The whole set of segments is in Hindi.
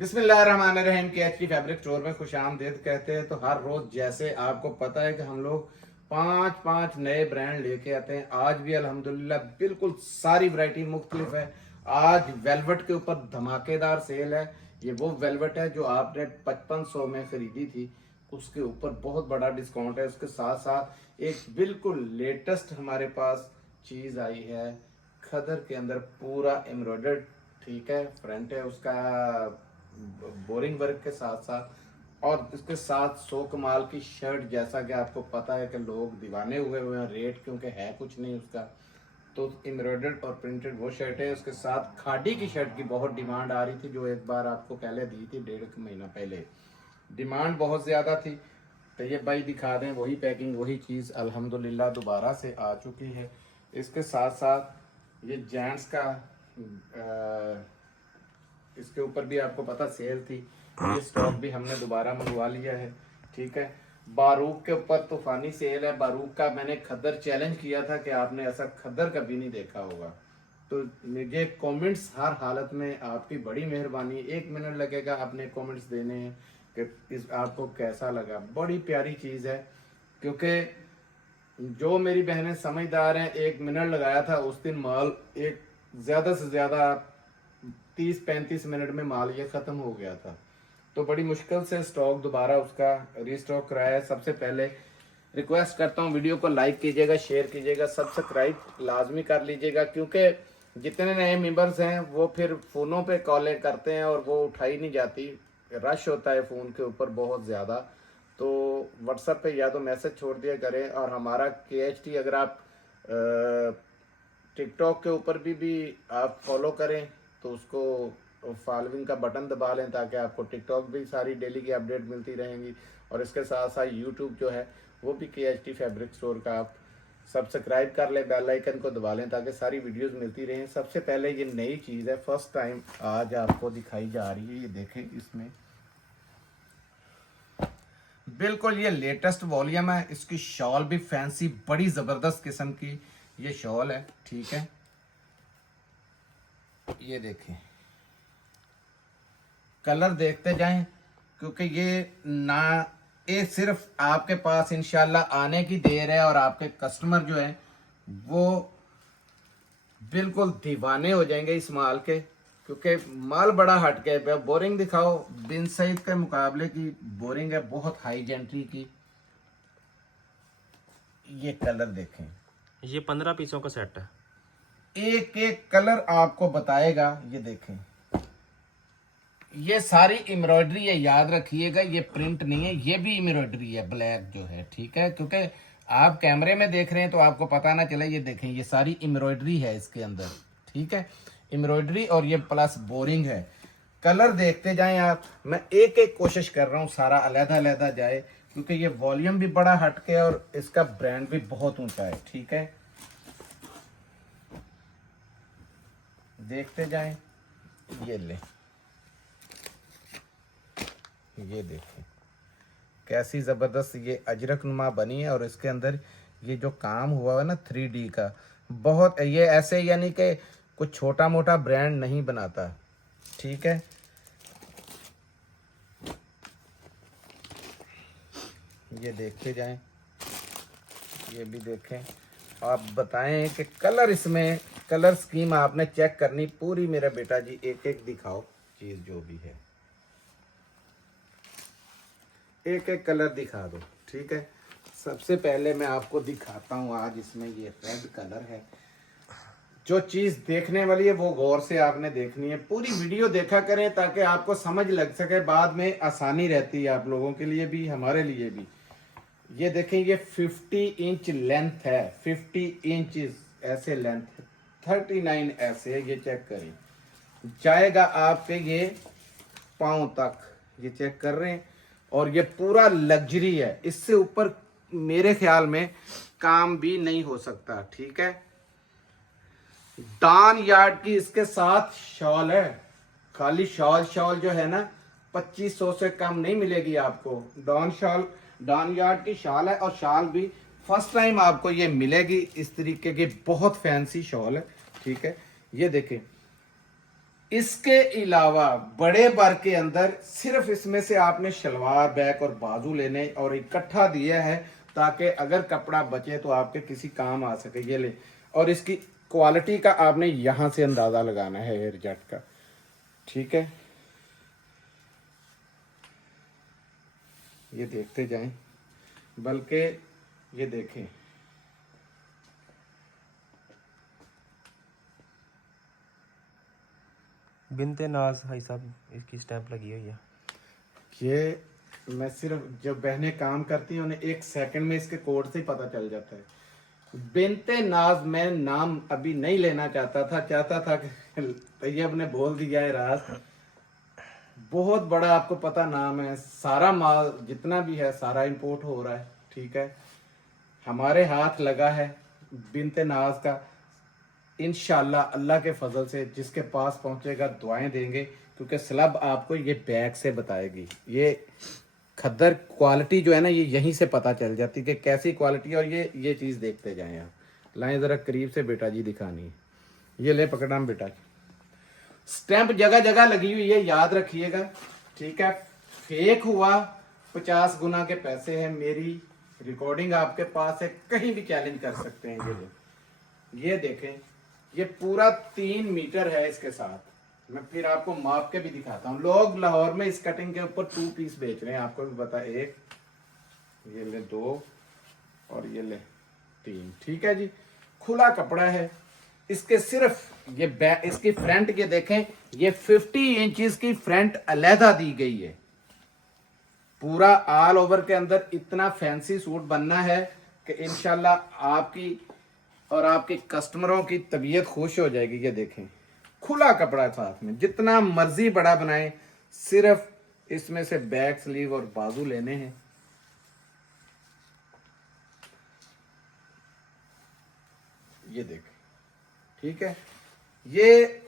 बिस्मिल्लाहिर्रहमानिर्रहीम। KHT फैब्रिक स्टोर में खुशामदीद कहते हैं। तो हर रोज जैसे आपको पता है कि हम लोग पांच पांच नए ब्रांड लेके आते हैं। आज भी अल्हम्दुलिल्लाह बिल्कुल सारी वैरायटी मुख्तलिफ है। आज वेलवेट के ऊपर धमाकेदार सेल है। ये वो वेलवेट है जो आपने 5500 में खरीदी थी, उसके ऊपर बहुत बड़ा डिस्काउंट है। उसके साथ साथ एक बिल्कुल लेटेस्ट हमारे पास चीज आई है, खदर के अंदर पूरा एम्ब्रॉयडर्ड, ठीक है, फ्रंट है उसका बोरिंग वर्क के साथ साथ, और इसके साथ 100 कमाल की शर्ट। जैसा कि आपको पता है कि लोग दीवाने हुए हुए हैं रेट, क्योंकि है कुछ नहीं उसका। तो एम्ब्रॉयडर्ड और प्रिंटेड वो शर्ट है। उसके साथ खादी की शर्ट की बहुत डिमांड आ रही थी, जो एक बार आपको पहले दी थी, 1.5 महीना पहले। डिमांड बहुत ज़्यादा थी। तो ये भाई दिखा दें, वही पैकिंग वही चीज़ अल्हम्दुलिल्लाह दोबारा से आ चुकी है। इसके साथ साथ ये जेंट्स का इसके ऊपर भी आपको पता सेल थी, ये स्टॉक भी हमने दोबारा मंगवा लिया है, ठीक है। बारूक के ऊपर तूफानी सेल है। बारूक का मैंने खद्दर चैलेंज किया था कि आपने ऐसा खद्दर कभी नहीं देखा होगा। तो मुझे कमेंट्स हर हालत में आपकी बड़ी मेहरबानी। 1 मिनट लगेगा आपने कमेंट्स देने हैं कि इस आपको कैसा लगा। बड़ी प्यारी चीज़ है, क्योंकि जो मेरी बहनें समझदार हैं, 1 मिनट लगाया था उस दिन माल, एक ज़्यादा से ज़्यादा 30-35 मिनट में माल ये ख़त्म हो गया था। तो बड़ी मुश्किल से स्टॉक दोबारा उसका रीस्टॉक कराया है। सबसे पहले रिक्वेस्ट करता हूँ, वीडियो को लाइक कीजिएगा, शेयर कीजिएगा, सब्सक्राइब लाजमी कर लीजिएगा, क्योंकि जितने नए मेंबर्स हैं वो फिर फ़ोनों पे कॉलें करते हैं और वो उठाई नहीं जाती, रश होता है फ़ोन के ऊपर बहुत ज़्यादा। तो व्हाट्सएप पे या तो मैसेज छोड़ दिया करें। और हमारा KHT अगर आप टिकटॉक के ऊपर भी आप फॉलो करें तो उसको फॉलोइंग का बटन दबा लें, ताकि आपको टिकटॉक भी सारी डेली की अपडेट मिलती रहेंगी। और इसके साथ साथ यूट्यूब जो है वो भी KHT फैब्रिक स्टोर का आप सब्सक्राइब कर लें, बेल आइकन को दबा लें, ताकि सारी वीडियोस मिलती रहें। सबसे पहले ये नई चीज़ है, फर्स्ट टाइम आज आपको दिखाई जा रही है। ये देखें, इसमें बिल्कुल ये लेटेस्ट वॉल्यूम है। इसकी शॉल भी फैंसी, बड़ी ज़बरदस्त किस्म की ये शॉल है, ठीक है। ये देखें, कलर देखते जाएं, क्योंकि ये सिर्फ आपके पास इंशाल्लाह आने की देर है। और आपके कस्टमर जो है वो बिल्कुल दीवाने हो जाएंगे इस माल के, क्योंकि माल बड़ा हटके है। बोरिंग दिखाओ, बिन सईद के मुकाबले की बोरिंग है, बहुत हाई जेंट्री की। ये कलर देखें, ये 15 पीसों का सेट है। एक एक कलर आपको बताएगा। ये देखें, ये सारी एम्ब्रॉयडरी है, याद रखिएगा, ये प्रिंट नहीं है, ये भी एम्ब्रॉयडरी है, ब्लैक जो है, ठीक है। क्योंकि आप कैमरे में देख रहे हैं तो आपको पता ना चले। ये देखें, ये सारी एम्ब्रॉयडरी है इसके अंदर, ठीक है, एम्ब्रॉयडरी, और ये प्लस बोरिंग है। कलर देखते जाएं आप। मैं एक एक कोशिश कर रहा हूँ सारा अलहदा अलहदा जाए, क्योंकि ये वॉल्यूम भी बड़ा हटके है और इसका ब्रांड भी बहुत ऊंचा है, ठीक है। देखते जाएं। ये ले, ये देखें कैसी ज़बरदस्त ये अजरक नुमा बनी है। और इसके अंदर ये जो काम हुआ है ना 3D का, बहुत ये ऐसे, यानी कि कुछ छोटा मोटा ब्रांड नहीं बनाता, ठीक है। ये देखते जाएं, ये भी देखें। आप बताएं कि कलर, इसमें कलर स्कीम आपने चेक करनी पूरी, मेरा बेटा जी, एक एक दिखाओ चीज़ जो भी है, एक एक कलर दिखा दो, ठीक है। सबसे पहले मैं आपको दिखाता हूँ आज इसमें ये रेड कलर है। जो चीज़ देखने वाली है वो गौर से आपने देखनी है, पूरी वीडियो देखा करें ताकि आपको समझ लग सके, बाद में आसानी रहती है आप लोगों के लिए भी, हमारे लिए भी। ये देखें, ये 50 इंच लेंथ है, 50 इंच ऐसे लेंथ, 39 ऐसे है। ये चेक करें, जाएगा आपके ये पाँव तक, ये चेक कर रहे हैं। और ये पूरा लग्जरी है, इससे ऊपर मेरे ख्याल में काम भी नहीं हो सकता, ठीक है। डान यार्ड की इसके साथ शॉल है। खाली शॉल जो है ना 2500 से कम नहीं मिलेगी आपको। डान यार्ड की शॉल है, और शॉल भी फर्स्ट टाइम आपको ये मिलेगी इस तरीके की, बहुत फैंसी शॉल है, ठीक है। ये देखें, इसके अलावा बड़े बार के अंदर सिर्फ इसमें से आपने शलवार बैक और बाजू लेने और इकट्ठा दिया है ताकि अगर कपड़ा बचे तो आपके किसी काम आ सके। ये ले, और इसकी क्वालिटी का आपने यहां से अंदाजा लगाना है एयर जेट का, ठीक है। ये देखते जाएं, बल्कि ये देखें, बिनते नाज भाई साहब इसकी स्टैंप लगी हुई है। ये मैं सिर्फ जब बहनें काम करती हैं उन्हें 1 सेकंड में इसके कोड से ही पता चल जाता है। बिनते नाज मैं नाम अभी नहीं लेना चाहता था कि तैयब ने बोल दिया है राज, बहुत बड़ा आपको पता नाम है, सारा माल जितना भी है सारा इंपोर्ट हो रहा है, ठीक है। हमारे हाथ लगा है बिनते नाज का, इंशाल्लाह अल्लाह के फजल से जिसके पास पहुंचेगा दुआएं देंगे, क्योंकि स्लब आपको ये बैग से बताएगी। ये खद्दर क्वालिटी जो है ना ये यहीं से पता चल जाती है कि कैसी क्वालिटी है। और ये चीज़ देखते जाएं आप, लाएं ज़रा करीब से बेटा जी दिखानी है। ये ले पकड़ना बेटा जी, स्टैंप जगह जगह लगी हुई है, याद रखिएगा, ठीक है। फेक हुआ 50 गुना के पैसे हैं, मेरी रिकॉर्डिंग आपके पास है, कहीं भी चैलेंज कर सकते हैं। ये देखें, ये पूरा 3 मीटर है इसके साथ। मैं फिर आपको माप के भी दिखाता हूँ। लोग लाहौर में इस कटिंग के ऊपर 2 पीस बेच रहे हैं, आपको भी पता, 1, ये ले 2 और ये ले 3, ठीक है जी। खुला कपड़ा है, इसके सिर्फ ये बैक, इसकी फ्रंट ये देखें, ये 50 इंचेस की फ्रंट अलहदा दी गई है। पूरा ऑल ओवर के अंदर इतना फैंसी सूट बनना है कि इंशाल्लाह आपकी और आपके कस्टमरों की तबीयत खुश हो जाएगी। ये देखें, खुला कपड़ा है साथ में, जितना मर्जी बड़ा बनाए, सिर्फ इसमें से बैक स्लीव और बाजू लेने हैं। ये देखें, ठीक है। ये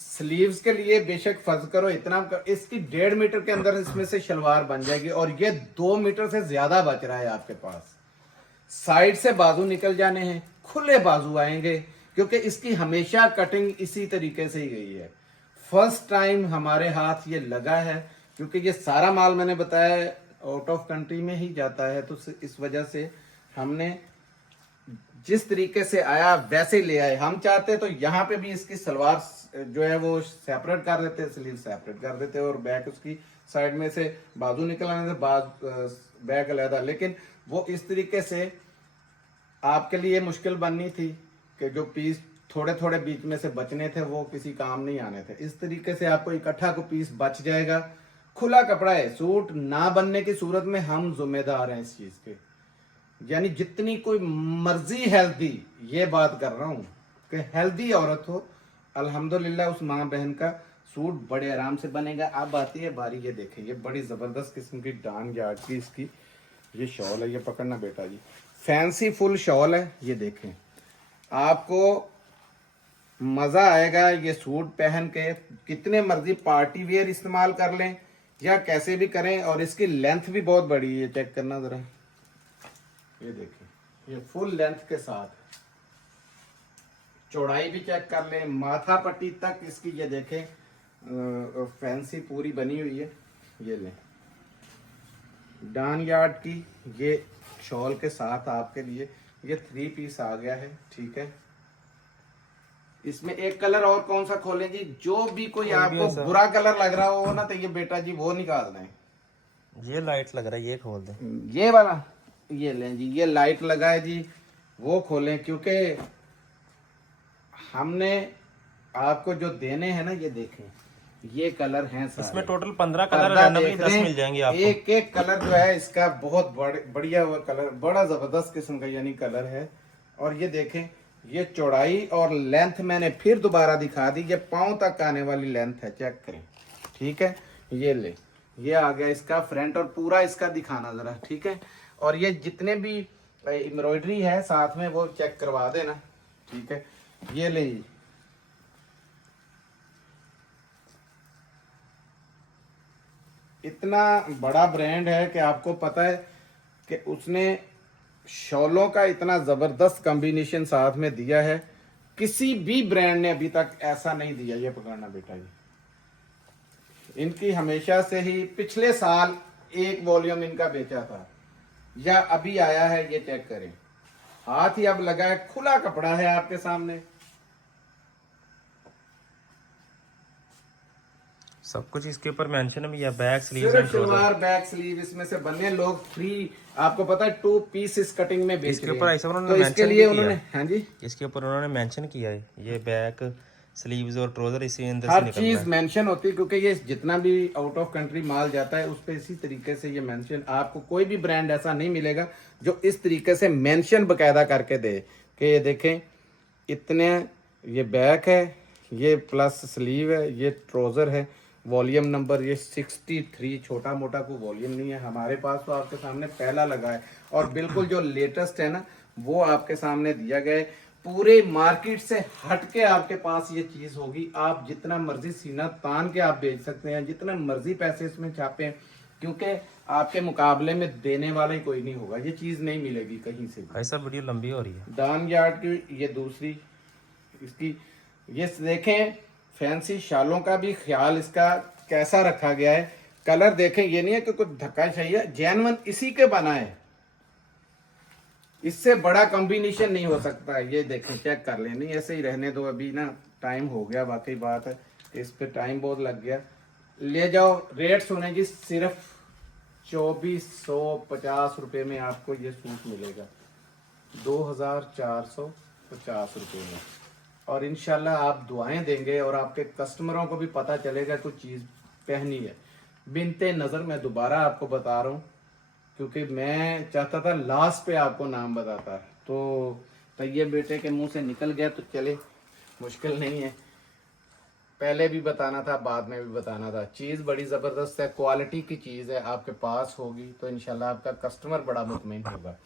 स्लीव्स के लिए बेशक फर्ज करो इतना इसकी 1.5 मीटर के अंदर इसमें से शलवार बन जाएगी, और ये 2 मीटर से ज्यादा बच रहा है आपके पास। साइड से बाजू निकल जाने हैं, खुले बाजू आएंगे, क्योंकि इसकी हमेशा कटिंग इसी तरीके से ही गई है। फर्स्ट टाइम हमारे हाथ ये लगा है, क्योंकि ये सारा माल मैंने बताया आउट ऑफ कंट्री में ही जाता है, तो इस वजह से हमने जिस तरीके से आया वैसे ले आए। हम चाहते तो यहाँ पे भी इसकी सलवार जो है वो सेपरेट कर देते, स्लीव सेपरेट कर देते और बैक उसकी साइड में से बाजू निकल आने से बैक अलहदा, लेकिन वो इस तरीके से आपके लिए मुश्किल बननी थी कि जो पीस थोड़े थोड़े बीच में से बचने थे वो किसी काम नहीं आने थे। इस तरीके से आपको इकट्ठा को पीस बच जाएगा। खुला कपड़ा है, सूट ना बनने की सूरत में हम जिम्मेदार हैं इस चीज के, यानी जितनी कोई मर्जी हेल्दी, ये बात कर रहा हूं कि हेल्दी औरत हो, अल्हम्दुलिल्लाह उस माँ बहन का सूट बड़े आराम से बनेगा। अब आती है बारी, ये देखें, ये बड़ी जबरदस्त किस्म की डान यार्ड की इसकी ये शॉल है। ये पकड़ना बेटा जी, फैंसी फुल शॉल है। ये देखें, आपको मजा आएगा ये सूट पहन के, कितने मर्जी पार्टी वेयर इस्तेमाल कर लें या कैसे भी करें। और इसकी लेंथ भी बहुत बड़ी है, चेक करना जरा, ये देखें, ये फुल लेंथ के साथ, चौड़ाई भी चेक कर लें, माथा पट्टी तक इसकी ये देखें फैंसी पूरी बनी हुई है। ये लें, डान यार्ड की ये शॉल के साथ आपके लिए ये 3 पीस आ गया है, ठीक है। इसमें एक कलर और कौन सा खोलें जी, जो भी कोई आपको बुरा कलर लग रहा हो ना तो ये बेटा जी वो निकाल दें। ये लाइट लग रहा है, ये खोल दें, ये वाला, ये लें जी, ये लाइट लगा है जी, वो खोलें, क्योंकि हमने आपको जो देने हैं ना, ये देखें, ये कलर हैं सारे। इसमें टोटल 15 कलर रैंडमली 10 मिल जाएंगे आपको। एक एक कलर जो है इसका बहुत बढ़िया हुआ कलर, बड़ा जबरदस्त किस्म का यानी कलर है। और ये देखें, ये चौड़ाई और लेंथ मैंने फिर दोबारा दिखा दी, ये पांव तक आने वाली लेंथ है, चेक करें, ठीक है। ये ले, ये आ गया इसका फ्रंट, और पूरा इसका दिखाना जरा, ठीक है। और ये जितने भी एम्ब्रॉयडरी है साथ में वो चेक करवा देना, ठीक है। ये ले, इतना बड़ा ब्रांड है कि आपको पता है कि उसने शॉलों का इतना जबरदस्त कॉम्बिनेशन साथ में दिया है किसी भी ब्रांड ने अभी तक ऐसा नहीं दिया। ये पकड़ना बेटा जी, इनकी हमेशा से ही पिछले साल एक वॉल्यूम इनका बेचा था या अभी आया है, ये चेक करें। हाथ ही अब लगा है, खुला कपड़ा है आपके सामने। सब कुछ इसके ऊपर मेंशन भी है, बैक स्लीव्स सिर्फ and trouser. Salwar back sleeve इसमें से बने, लोग फ्री आपको पता है 2 पीस इस कटिंग में बेच इसके रहे ऊपर हैं। ऐसा उन्होंने तो इसके मेंशन लिए भी किया उन्होंने, है। हाँ जी, इसके ऊपर उन्होंने मेंशन किया है ये बैक स्लीव्स और ट्राउजर इसी अंदर से हर निकल चीज रहा है। मेंशन होती है, क्योंकि ये जितना भी आउट ऑफ कंट्री माल जाता है उस पे इसी तरीके से ये मेंशन, आपको कोई भी ब्रांड ऐसा नहीं मिलेगा जो इस तरीके से मेंशन बकायदा करके दे कि ये देखें इतने, ये बैक है, ये प्लस स्लीव है, ये ट्राउजर है, वॉल्यूम नंबर ये 63, छोटा मोटा कोई वॉल्यूम नहीं है हमारे पास। तो आपके सामने पहला लगा है और बिल्कुल जो लेटेस्ट है ना वो आपके सामने दिया गया है। पूरे मार्केट से हटके आपके पास ये चीज होगी। आप जितना मर्जी सीना तान के आप बेच सकते हैं, जितना मर्जी पैसे इसमें छापें, क्योंकि आपके मुकाबले में देने वाला ही कोई नहीं होगा। ये चीज नहीं मिलेगी कहीं से भी। भाई साहब वीडियो लंबी हो रही है। डान यार्ड की ये दूसरी, इसकी ये देखें, फैंसी शालों का भी ख्याल इसका कैसा रखा गया है। कलर देखें, ये नहीं है कि कुछ धक्का चाहिए, जेन्युइन इसी के बना है, इससे बड़ा कॉम्बिनेशन नहीं हो सकता है। ये देखें, चेक कर लें, नहीं ऐसे ही रहने दो, अभी ना टाइम हो गया, वाकई बात है, इस पे टाइम बहुत लग गया। ले जाओ, रेट सुने जी, सिर्फ 2450 रुपये में आपको ये सूट मिलेगा, 2450 रुपये में। और इंशाल्लाह आप दुआएं देंगे और आपके कस्टमरों को भी पता चलेगा कुछ चीज़ पहनी है। बिनते नज़र मैं दोबारा आपको बता रहा हूँ, क्योंकि मैं चाहता था लास्ट पे आपको नाम बताता, तो तैयब बेटे के मुंह से निकल गया तो चले, मुश्किल नहीं है। पहले भी बताना था, बाद में भी बताना था। चीज़ बड़ी ज़बरदस्त है, क्वालिटी की चीज़ है, आपके पास होगी तो इंशाल्लाह आपका कस्टमर बड़ा मुतमईन होगा।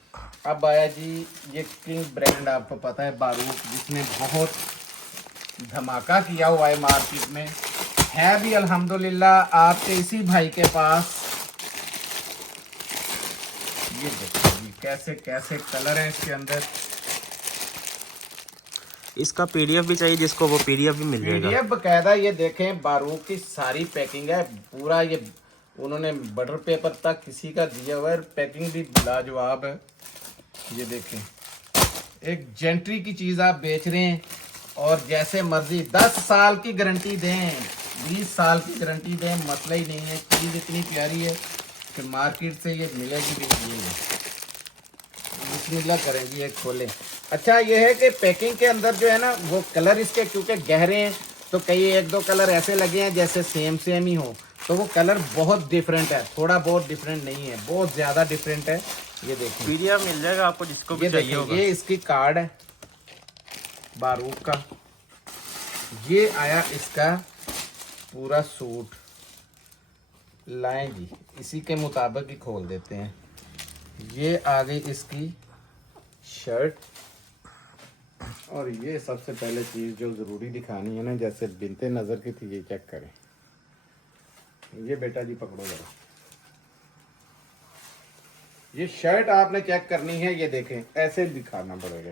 अब आया जी ये किंग ब्रांड, आपको पता है बारूक, जिसने बहुत धमाका किया हुआ है मार्केट में, है भी अल्हम्दुलिल्लाह आपके इसी भाई के पास। ये देखिए जी कैसे कैसे कलर हैं इसके अंदर। इसका पीडीएफ भी चाहिए जिसको, वो पीडीएफ भी मिल जाएगा। पीडीएफ बकायदा, ये देखें बारूक की सारी पैकिंग है, पूरा ये उन्होंने बटर पेपर तक किसी का दिया हुआ है, पैकिंग भी लाजवाब है। ये देखें, एक जेंट्री की चीज़ आप बेच रहे हैं और जैसे मर्जी 10 साल की गारंटी दें, 20 साल की गारंटी दें, मसला ही नहीं है। चीज़ इतनी प्यारी है कि मार्केट से ये मिलेगी भी नहीं है। बिस्मिल्लाह करेंगे, ये खोलें। अच्छा ये है कि पैकिंग के अंदर जो है ना वो कलर इसके क्योंकि गहरे हैं, तो कई 1-2 कलर ऐसे लगे हैं जैसे सेम ही हो, तो वो कलर बहुत डिफरेंट है, थोड़ा बहुत डिफरेंट नहीं है, बहुत ज़्यादा डिफरेंट है। ये देखिए पीडीएफ मिल जाएगा आपको जिसको भी चाहिए होगा। ये इसकी कार्ड है बारूक का। ये आया इसका पूरा सूट, लाएं जी इसी के मुताबिक ही खोल देते हैं। ये आ गई इसकी शर्ट, और ये सबसे पहले चीज़ जो ज़रूरी दिखानी है ना, जैसे बिनते नज़र की थी, ये चेक करें। ये बेटा जी पकड़ो जरा, ये शर्ट आपने चेक करनी है। ये देखें ऐसे दिखाना पड़ेगा,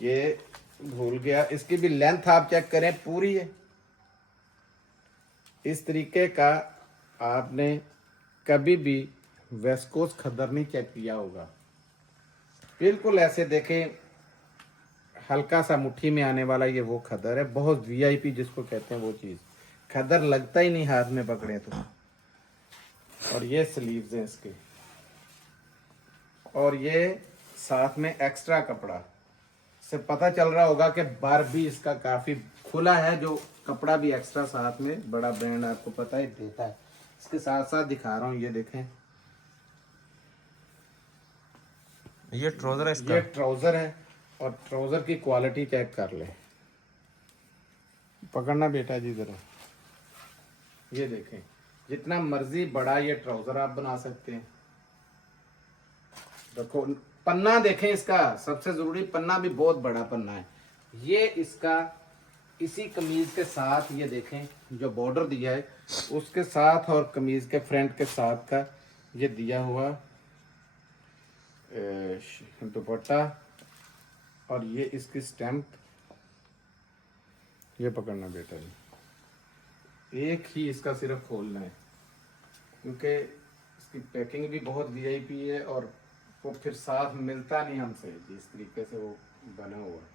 ये भूल गया, इसकी भी लेंथ आप चेक करें, पूरी है। इस तरीके का आपने कभी भी वेस्कोस खद्दर नहीं चेक किया होगा, बिल्कुल ऐसे देखें, हल्का सा मुट्ठी में आने वाला ये वो खद्दर है, बहुत वीआईपी जिसको कहते हैं वो चीज़, खद्दर लगता ही नहीं हाथ में पकड़े तो। और ये स्लीव्स हैं इसके, और ये साथ में एक्स्ट्रा कपड़ा, से पता चल रहा होगा कि बार भी इसका काफ़ी खुला है, जो कपड़ा भी एक्स्ट्रा साथ में, बड़ा ब्रांड आपको पता है देता है। इसके साथ साथ दिखा रहा हूँ, ये देखें, ये ट्राउजर है इसका। ये ट्राउज़र है, और ट्राउज़र की क्वालिटी चेक कर ले। पकड़ना बेटा जी ज़रा, ये देखें, जितना मर्जी बड़ा ये ट्राउज़र आप बना सकते हैं। देखो पन्ना देखें इसका, सबसे ज़रूरी पन्ना भी बहुत बड़ा पन्ना है। ये इसका इसी कमीज़ के साथ, ये देखें जो बॉर्डर दिया है उसके साथ, और कमीज़ के फ्रंट के साथ का ये दिया हुआ दुपट्टा, और ये इसकी स्टैम्प ये पकड़ना बेटा जी, एक ही इसका सिर्फ खोलना है क्योंकि इसकी पैकिंग भी बहुत वीआईपी है और वो फिर साथ मिलता नहीं हमसे जिस तरीके से वो बना हुआ है।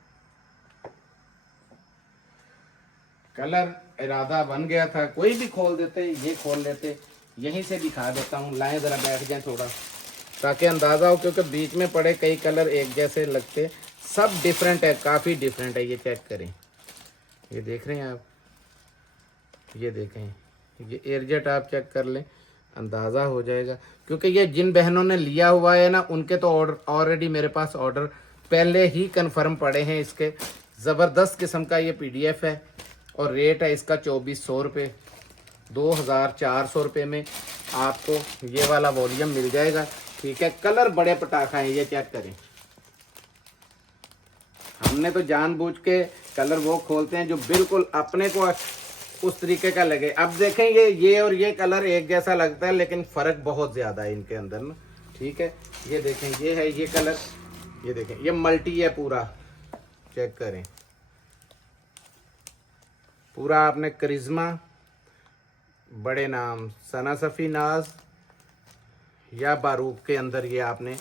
कलर इरादा बन गया था, कोई भी खोल देते, ये खोल लेते, यहीं से दिखा देता हूँ। लाएं ज़रा बैठ जाएं थोड़ा ताकि अंदाज़ा हो, क्योंकि बीच में पड़े कई कलर एक जैसे लगते, सब डिफरेंट है, काफ़ी डिफरेंट है। ये चेक करें, ये देख रहे हैं आप, ये देखें, ये एयरजेट आप चेक कर लें, अंदाज़ा हो जाएगा। क्योंकि ये जिन बहनों ने लिया हुआ है ना, उनके तो ऑर्डर ऑलरेडी मेरे पास ऑर्डर पहले ही कंफर्म पड़े हैं। इसके ज़बरदस्त किस्म का ये पीडीएफ है और रेट है इसका 2400 रुपये। 2400 रुपये में आपको ये वाला वॉल्यूम मिल जाएगा। ठीक है, कलर बड़े पटाखा हैं, ये चेक करें। हमने तो जानबूझ के कलर वो खोलते हैं जो बिल्कुल अपने को उस तरीके का लगे। अब देखेंगे ये और ये कलर एक जैसा लगता है लेकिन फ़र्क बहुत ज़्यादा है इनके अंदर ना। ठीक है, ये देखें, ये है ये कलर, ये देखें, ये मल्टी है पूरा, चेक करें। पूरा आपने करिश्मा, बड़े नाम सना सफ़ी नाज या बारूक के अंदर ये आपने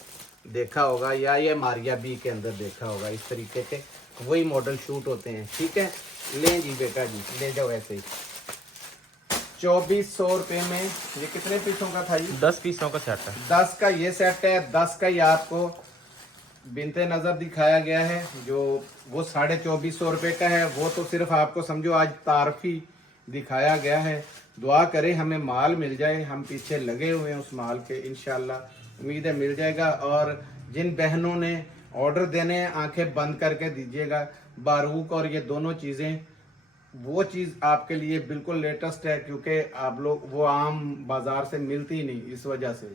देखा होगा, या ये मारिया बी के अंदर देखा होगा। इस तरीके के वही मॉडल शूट होते हैं। ठीक है, लें जी बेटा जी, ले जाओ ऐसे ही। 2400 रुपये में ये कितने पीसों का था? ये 10 पीसों का सेट है। 10 का ये सेट है। 10 का ये आपको बिनते नज़र दिखाया गया है, जो वो 2450 रुपये का है। वो तो सिर्फ आपको समझो आज तारफी दिखाया गया है। दुआ करें हमें माल मिल जाए, हम पीछे लगे हुए हैं उस माल के, इंशाल्लाह उम्मीद है मिल जाएगा। और जिन बहनों ने ऑर्डर देने हैं, आंखें बंद करके दीजिएगा। बारूक और ये दोनों चीज़ें, वो चीज़ आपके लिए बिल्कुल लेटेस्ट है क्योंकि आप लोग वो आम बाज़ार से मिलती नहीं, इस वजह से।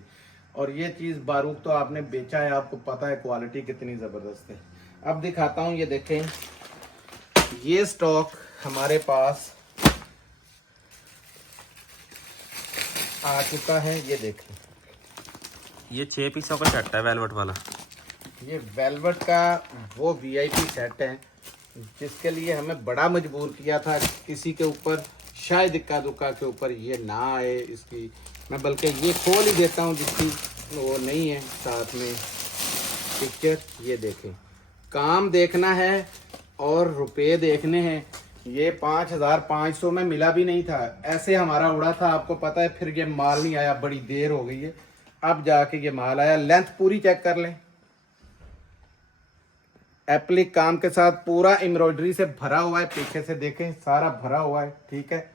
और ये चीज़ बारूक तो आपने बेचा है, आपको पता है क्वालिटी कितनी ज़बरदस्त है। अब दिखाता हूँ, ये देखें, ये स्टॉक हमारे पास आ चुका है। ये देखें, ये 6 पीसों का सेट है वेलवेट वाला। ये वेलवेट का वो वीआईपी सेट है जिसके लिए हमें बड़ा मजबूर किया था। किसी के ऊपर शायद इक्का दुक्का के ऊपर ये ना आए इसकी, मैं बल्कि ये खोल ही देता हूँ जिसकी वो नहीं है साथ में पिक्चर। ये देखें, काम देखना है और रुपए देखने हैं। ये 5500 में मिला भी नहीं था, ऐसे हमारा उड़ा था, आपको पता है। फिर ये माल नहीं आया, बड़ी देर हो गई है, अब जाके ये माल आया। लेंथ पूरी चेक कर लें, एप्लिक काम के साथ पूरा एम्ब्रॉयडरी से भरा हुआ है। पीछे से देखें, सारा भरा हुआ है। ठीक है,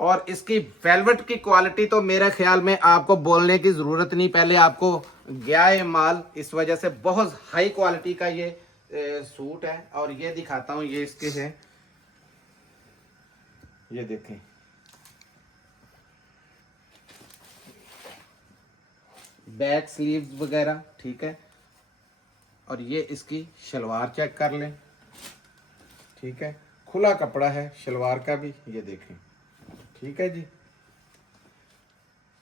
और इसकी वेलवेट की क्वालिटी तो मेरे ख्याल में आपको बोलने की ज़रूरत नहीं, पहले आपको गया है माल, इस वजह से बहुत हाई क्वालिटी का ये सूट है। और ये दिखाता हूँ, ये इसके हैं, ये देखें, बैक स्लीव्स वगैरह। ठीक है, और ये इसकी शलवार चेक कर लें। ठीक है, खुला कपड़ा है शलवार का भी, ये देखें। ठीक है जी,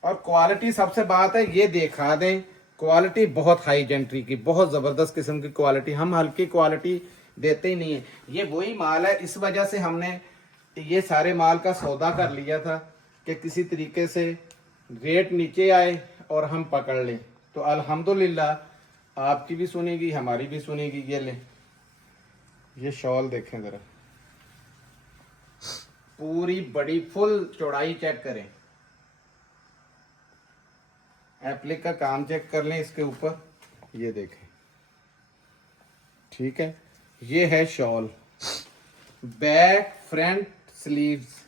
और क्वालिटी सबसे बात है, ये दिखा दें, क्वालिटी बहुत हाई जेंट्री की, बहुत ज़बरदस्त किस्म की क्वालिटी। हम हल्की क्वालिटी देते ही नहीं है। ये वही माल है, इस वजह से हमने ये सारे माल का सौदा कर लिया था कि किसी तरीके से रेट नीचे आए और हम पकड़ लें। तो अल्हम्दुलिल्लाह आपकी भी सुनेगी, हमारी भी सुनेगी। ये लें, ये शॉल देखें ज़रा, पूरी बड़ी फुल चौड़ाई चेक करें, एप्लिक का काम चेक कर लें इसके ऊपर, ये देखें। ठीक है, ये है शॉल, बैक फ्रंट स्लीव्स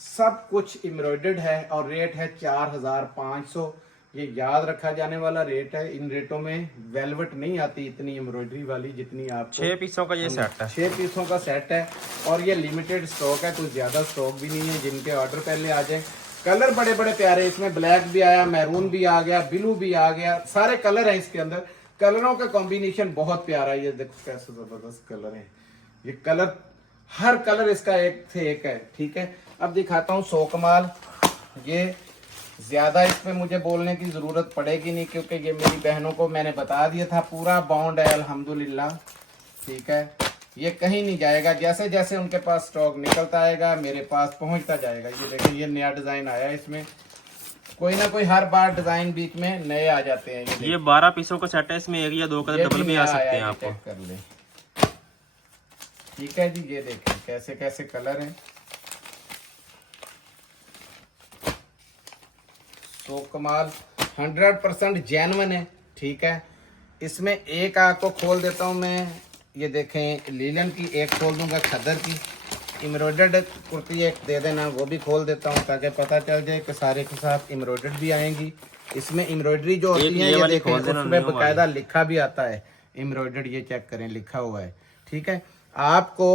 सब कुछ एम्ब्रॉयडर्ड है और रेट है 4500। ये याद रखा जाने वाला रेट है। इन रेटों में वेलवेट नहीं आती इतनी एम्ब्रॉयडरी वाली जितनी आपको। 6 पीसों का ये सेट है। 6 पीसों का सेट है और ये लिमिटेड स्टॉक है, कुछ ज़्यादा स्टॉक भी नहीं है। जिनके ऑर्डर पहले आ जाए। कलर बड़े बड़े प्यारे, इसमें ब्लैक भी आया, मैरून भी आ गया, ब्लू भी आ गया, सारे कलर हैं इसके अंदर। कलरों का कॉम्बिनेशन बहुत प्यारा है। ये देखो कैसे ज़बरदस्त कलर है। ये कलर, हर कलर इसका एक से एक है। ठीक है, अब दिखाता हूँ सो कमाल। ये ज़्यादा इसमें मुझे बोलने की ज़रूरत पड़ेगी नहीं क्योंकि ये मेरी बहनों को मैंने बता दिया था। पूरा बाउंड है अल्हम्दुलिल्लाह। ठीक है, ये कहीं नहीं जाएगा। जैसे जैसे उनके पास स्टॉक निकलता आएगा मेरे पास पहुंचता जाएगा। ये देखिए ये नया डिजाइन आया है, इसमें कोई ना कोई हर बार डिजाइन बीच में नए आ जाते हैं। ये 12 पीसों का सेट है, इसमें एक या दो कलर ये डबल भी नया आ सकते आया हैं है, आपको। चेक कर ले। ठीक है जी, ये देखें कैसे कैसे कलर हैं। तो कमाल 100% जेन्युइन है। ठीक है, इसमें एक आपको खोल देता हूँ मैं। ये देखें लीलन की एक खोल दूंगा, खद्दर की एम्ब्रॉयडर्ड कुर्ती एक दे देना, वो भी खोल देता हूँ ताकि पता चल जाए कि सारे के साथ एम्ब्रॉयडर्ड भी आएंगी। इसमें एम्ब्रॉयडरी जो होती है ये देखें उसमें बकायदा लिखा भी आता है एम्ब्रॉयडर्ड, ये चेक करें लिखा हुआ है। ठीक है, आपको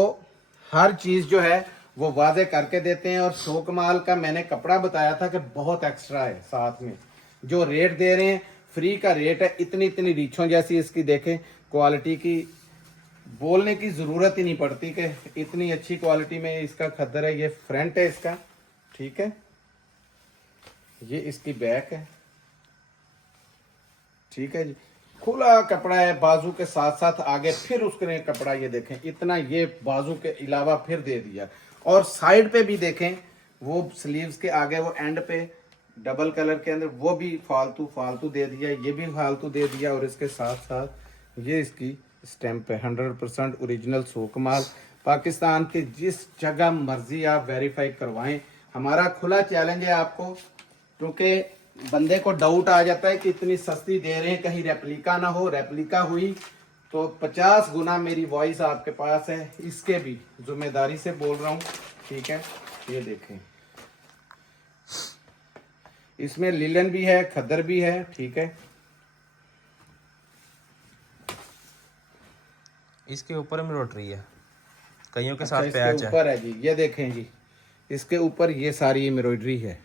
हर चीज़ जो है वो वादे करके देते हैं। और शोक माल का मैंने कपड़ा बताया था कि बहुत एक्स्ट्रा है, साथ में जो रेट दे रहे हैं फ्री का रेट है। इतनी इतनी रीछों जैसी इसकी देखें क्वालिटी की, बोलने की ज़रूरत ही नहीं पड़ती कि इतनी अच्छी क्वालिटी में इसका खद्दर है। ये फ्रंट है इसका, ठीक है, ये इसकी बैक है। ठीक है जी, खुला कपड़ा है, बाजू के साथ साथ आगे फिर उसने कपड़ा ये देखें इतना ये बाजू के अलावा फिर दे दिया। और साइड पे भी देखें वो स्लीव्स के आगे वो एंड पे डबल कलर के अंदर वो भी फालतू फालतू दे दिया, ये भी फालतू दे दिया। और इसके साथ साथ ये इसकी स्टैंप है 100% ओरिजिनल सोकमाल। पाकिस्तान के जिस जगह मर्जी आप वेरीफाई करवाएं, हमारा खुला चैलेंज है आपको। क्योंकि बंदे को डाउट आ जाता है कि इतनी सस्ती दे रहे हैं, कहीं रेप्लिका ना हो। रेप्लिका हुई तो 50 गुना मेरी वॉइस आपके पास है, इसके भी जिम्मेदारी से बोल रहा हूँ। ठीक है, ये देखें इसमें लिलन भी है, खद्दर भी है। ठीक है, इसके ऊपर एम्ब्रॉयडरी है, कईयों के अच्छा साथ इसके पैच है। ऊपर है जी, ये देखें जी इसके ऊपर ये सारी एम्ब्रॉयडरी है,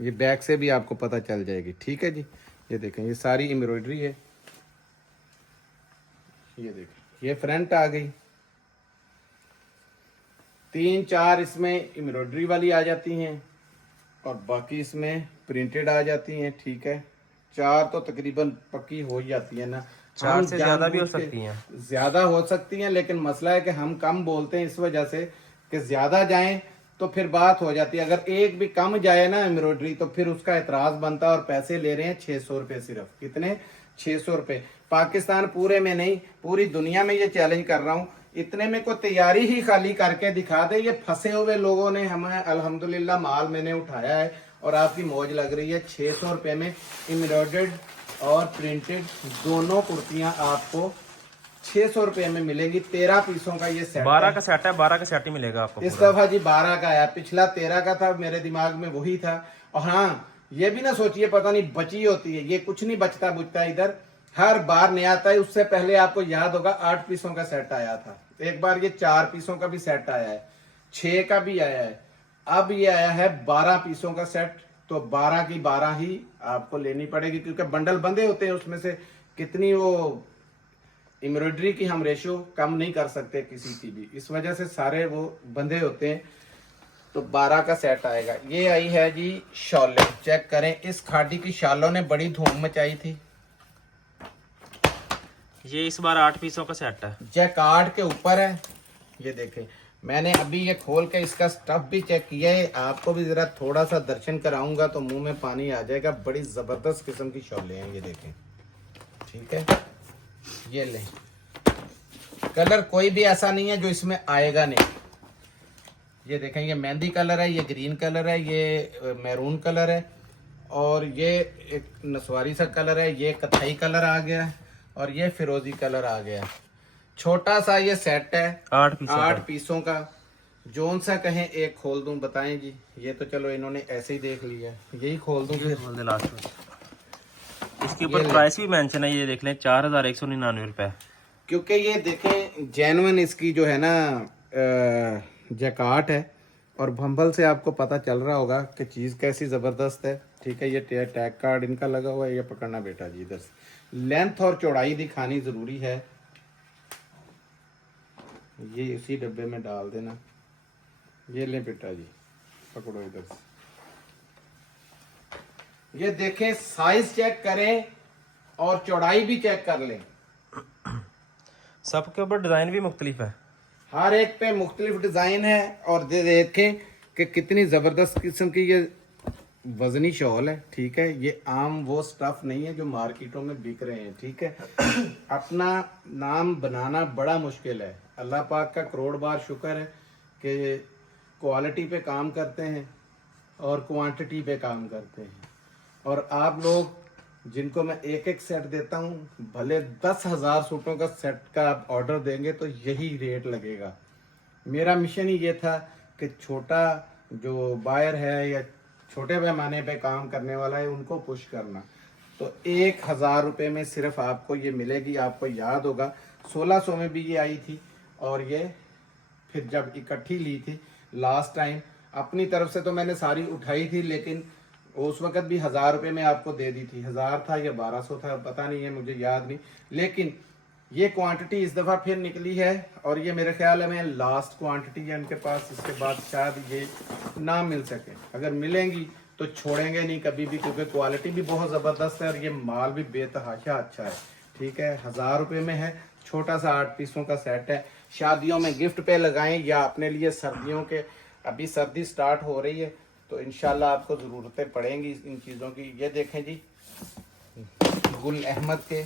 ये बैक से भी आपको पता चल जाएगी। ठीक है जी, ये देखें ये सारी एम्ब्रॉयडरी है। ये देखें ये फ्रंट आ गई, 3-4 इसमें एम्ब्रॉयडरी वाली आ जाती हैं और बाकी इसमें प्रिंटेड आ जाती हैं। ठीक है, 4 तो तकरीबन पक्की हो ही जाती है ना। 4 से ज्यादा भी हो जानबूझ के सकती हैं। ज्यादा हो सकती हैं, लेकिन मसला है कि हम कम बोलते हैं इस वजह से कि ज्यादा जाएं तो फिर बात हो जाती है। अगर एक भी कम जाए ना एम्ब्रॉयडरी तो फिर उसका एतराज बनता है। और पैसे ले रहे हैं 600 रुपये सिर्फ, कितने 600 रुपये। पाकिस्तान पूरे में नहीं पूरी दुनिया में ये चैलेंज कर रहा हूँ, इतने में को तैयारी ही खाली करके दिखा दे। ये फंसे हुए लोगों ने हमें अल्हम्दुलिल्लाह माल मैंने उठाया है और आपकी मौज लग रही है। 600 रुपये में एम्ब्रॉयडर्ड और प्रिंटेड दोनों कुर्तियां आपको 600 रुपये में मिलेगी। 13 पीसों का ये सेट 12 का सेट है, 12 का सेट ही मिलेगा आपको इस पूरा। दफा जी 12 का आया, पिछला 13 का था, मेरे दिमाग में वही था। और हाँ ये भी ना सोचिए पता नहीं बची होती है, ये कुछ नहीं बचता बुचता इधर, हर बार नया आता है। उससे पहले आपको याद होगा 8 पीसों का सेट आया था, एक बार ये 4 पीसों का भी सेट आया है, 6 का भी आया है, अब ये आया है 12 पीसों का सेट। तो 12 की 12 ही आपको लेनी पड़ेगी क्योंकि बंडल बंधे होते हैं, उसमें से कितनी वो एम्ब्रॉयडरी की हम रेशियो कम नहीं कर सकते किसी की भी, इस वजह से सारे वो बंधे होते हैं। तो 12 का सेट आएगा। ये आई है जी शॉलें, चेक करें इस खादी की शालों ने बड़ी धूम मचाई थी। ये इस बार 8 पीसों का सेट है, जैकार्ड के ऊपर है। ये देखें मैंने अभी ये खोल के इसका स्टफ भी चेक किया है, आपको भी जरा थोड़ा सा दर्शन कराऊंगा तो मुंह में पानी आ जाएगा। बड़ी जबरदस्त किस्म की शॉलें हैं, ये देखें। ठीक है, ये लें, कलर कोई भी ऐसा नहीं है जो इसमें आएगा नहीं। ये देखें ये मेहंदी कलर है, ये ग्रीन कलर है, ये मैरून कलर है और ये एक नसवारी सा कलर है, ये कत्थई कलर आ गया और ये फिरोजी कलर आ गया। छोटा सा ये सेट है 8 पीसों का। जोन सा कहें एक खोल दूं, बताएं जी। ये तो चलो इन्होंने ऐसे ही देख लिया, यही खोल दूं फिर खोल दे लास्ट में। इसके ऊपर प्राइस भी मेंशन है, ये देख लें 4199 रुपए। क्योंकि ये देखें जेन्युइन इसकी जो है ना जैकार्ड है और भंबल से आपको पता चल रहा होगा कि चीज़ कैसी ज़बरदस्त है। ठीक है, ये टैग कार्ड इनका लगा हुआ है, ये पकड़ना बेटा जी इधर से। लेंथ और चौड़ाई दिखानी ज़रूरी है, ये इसी डब्बे में डाल देना। ये ले बेटा जी, पकड़ो इधर से। ये देखें साइज चेक करें और चौड़ाई भी चेक कर लें। सबके ऊपर डिजाइन भी मुख्तलिफ है। हर एक पे मुख्तलिफ डिजाइन है। और ये देखें कि कितनी जबरदस्त किस्म की ये वजनी शॉल है। ठीक है, ये आम वो स्टफ नहीं है जो मार्केटों में बिक रहे हैं। ठीक है, अपना नाम बनाना बड़ा मुश्किल है। अल्लाह पाक का करोड़ बार शुक्र है कि क्वालिटी पे काम करते हैं और क्वांटिटी पे काम करते हैं। और आप लोग जिनको मैं एक एक सेट देता हूँ, भले 10,000 सूटों का सेट का आप ऑर्डर देंगे तो यही रेट लगेगा। मेरा मिशन ही ये था कि छोटा जो बायर है या छोटे पैमाने पे काम करने वाला है उनको पुश करना। तो 1,000 रुपये में सिर्फ आपको ये मिलेगी। आपको याद होगा 1600 में भी ये आई थी, और ये फिर जब इकट्ठी ली थी लास्ट टाइम, अपनी तरफ से तो मैंने सारी उठाई थी, लेकिन उस वक्त भी 1,000 रुपये में आपको दे दी थी। 1,000 था या 1200 था, पता नहीं है, मुझे याद नहीं। लेकिन ये क्वांटिटी इस दफ़ा फिर निकली है, और ये मेरे ख्याल में लास्ट क्वांटिटी है उनके पास। इसके बाद शायद ये ना मिल सके। अगर मिलेंगी तो छोड़ेंगे नहीं कभी भी, क्योंकि क्वालिटी भी बहुत ज़बरदस्त है और ये माल भी बेतहाशा अच्छा है। ठीक है, 1,000 रुपये में है, छोटा सा 8 पीसों का सेट है। शादियों में गिफ्ट पे लगाएं या अपने लिए सर्दियों के, अभी सर्दी स्टार्ट हो रही है तो इंशाल्लाह आपको ज़रूरतें पड़ेंगी इन चीज़ों की। ये देखें जी, गुल अहमद के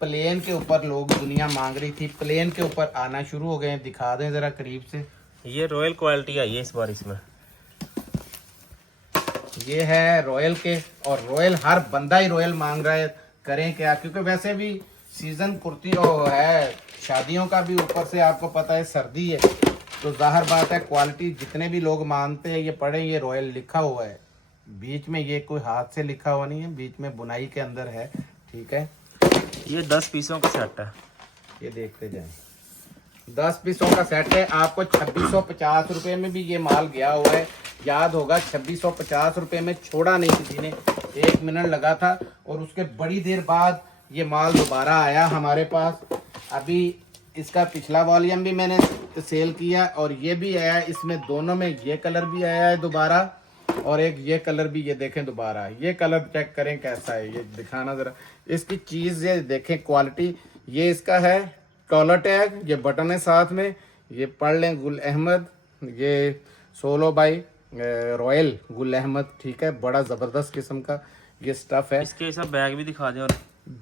प्लेन के ऊपर लोग दुनिया मांग रही थी, प्लेन के ऊपर आना शुरू हो गए हैं। दिखा दें ज़रा करीब से। ये रॉयल क्वालिटी आई है इस बार इसमें। ये है रॉयल के, और रॉयल हर बंदा ही रॉयल मांग रहा है। करें क्या, क्योंकि वैसे भी सीज़न कुर्ती है शादियों का भी, ऊपर से आपको पता है सर्दी है, तो जाहिर बात है क्वालिटी जितने भी लोग मानते हैं। ये पढ़े, ये रॉयल लिखा हुआ है, बीच में ये कोई हाथ से लिखा हुआ नहीं है, बीच में बुनाई के अंदर है। ठीक है, ये 10 पीसों का सेट है। ये देखते जाएं, 10 पीसों का सेट है। आपको 2650 रुपये में भी ये माल गया हुआ है। याद होगा 2650 रुपये में छोड़ा नहीं किसी ने, 1 मिनट लगा था, और उसके बड़ी देर बाद ये माल दोबारा आया हमारे पास। अभी इसका पिछला वॉल्यूम भी मैंने सेल किया, और ये भी आया। इसमें दोनों में ये कलर भी आया है दोबारा, और एक ये कलर भी, ये देखें दोबारा। ये कलर चेक करें कैसा है, ये दिखाना ज़रा इसकी चीज़। ये देखें क्वालिटी, ये इसका है कॉलर टैग, ये बटन है साथ में। ये पढ़ लें गुल अहमद, ये solo by royal Gul Ahmed. ठीक है, बड़ा ज़बरदस्त किस्म का ये स्टफ़ है। इसके सब बैग भी दिखा दें। और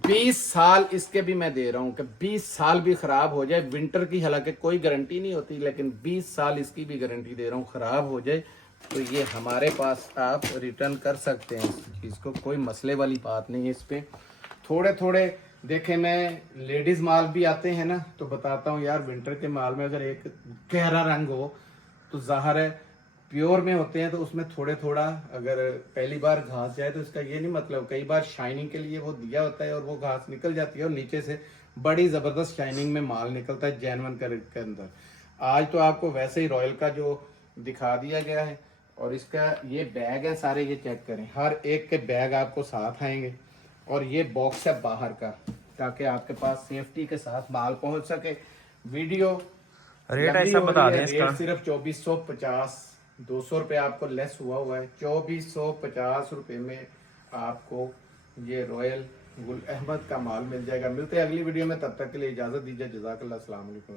20 साल इसके भी मैं दे रहा हूँ कि 20 साल भी ख़राब हो जाए, विंटर की हालांकि कोई गारंटी नहीं होती, लेकिन 20 साल इसकी भी गारंटी दे रहा हूँ। ख़राब हो जाए तो ये हमारे पास आप रिटर्न कर सकते हैं इस चीज़ को, कोई मसले वाली बात नहीं है इस पर। थोड़े थोड़े देखें, मैं लेडीज़ माल भी आते हैं ना, तो बताता हूँ यार, विंटर के माल में अगर एक गहरा रंग हो तो ज़ाहिर है प्योर में होते हैं, तो उसमें थोड़े थोड़ा अगर पहली बार घास जाए तो इसका ये नहीं मतलब, कई बार शाइनिंग के लिए वो दिया होता है और वो घास निकल जाती है, और नीचे से बड़ी ज़बरदस्त शाइनिंग में माल निकलता है जेन्युइन कलर के अंदर। आज तो आपको वैसे ही रॉयल का जो दिखा दिया गया है, और इसका ये बैग है सारे, ये चेक करें, हर एक के बैग आपको साथ आएंगे, और ये बॉक्स है बाहर का, ताकि आपके पास सेफ्टी के साथ माल पहुंच सके। वीडियो रेट ऐसा बता दें इसका, रेट सिर्फ 2450, 200 रुपये आपको लेस हुआ है। 2450 रुपये में आपको ये रॉयल गुल अहमद का माल मिल जाएगा। मिलते हैं अगली वीडियो में, तब तक के लिए इजाज़त दीजिए। जज़ाकल्लाह, अस्सलाम वालेकुम।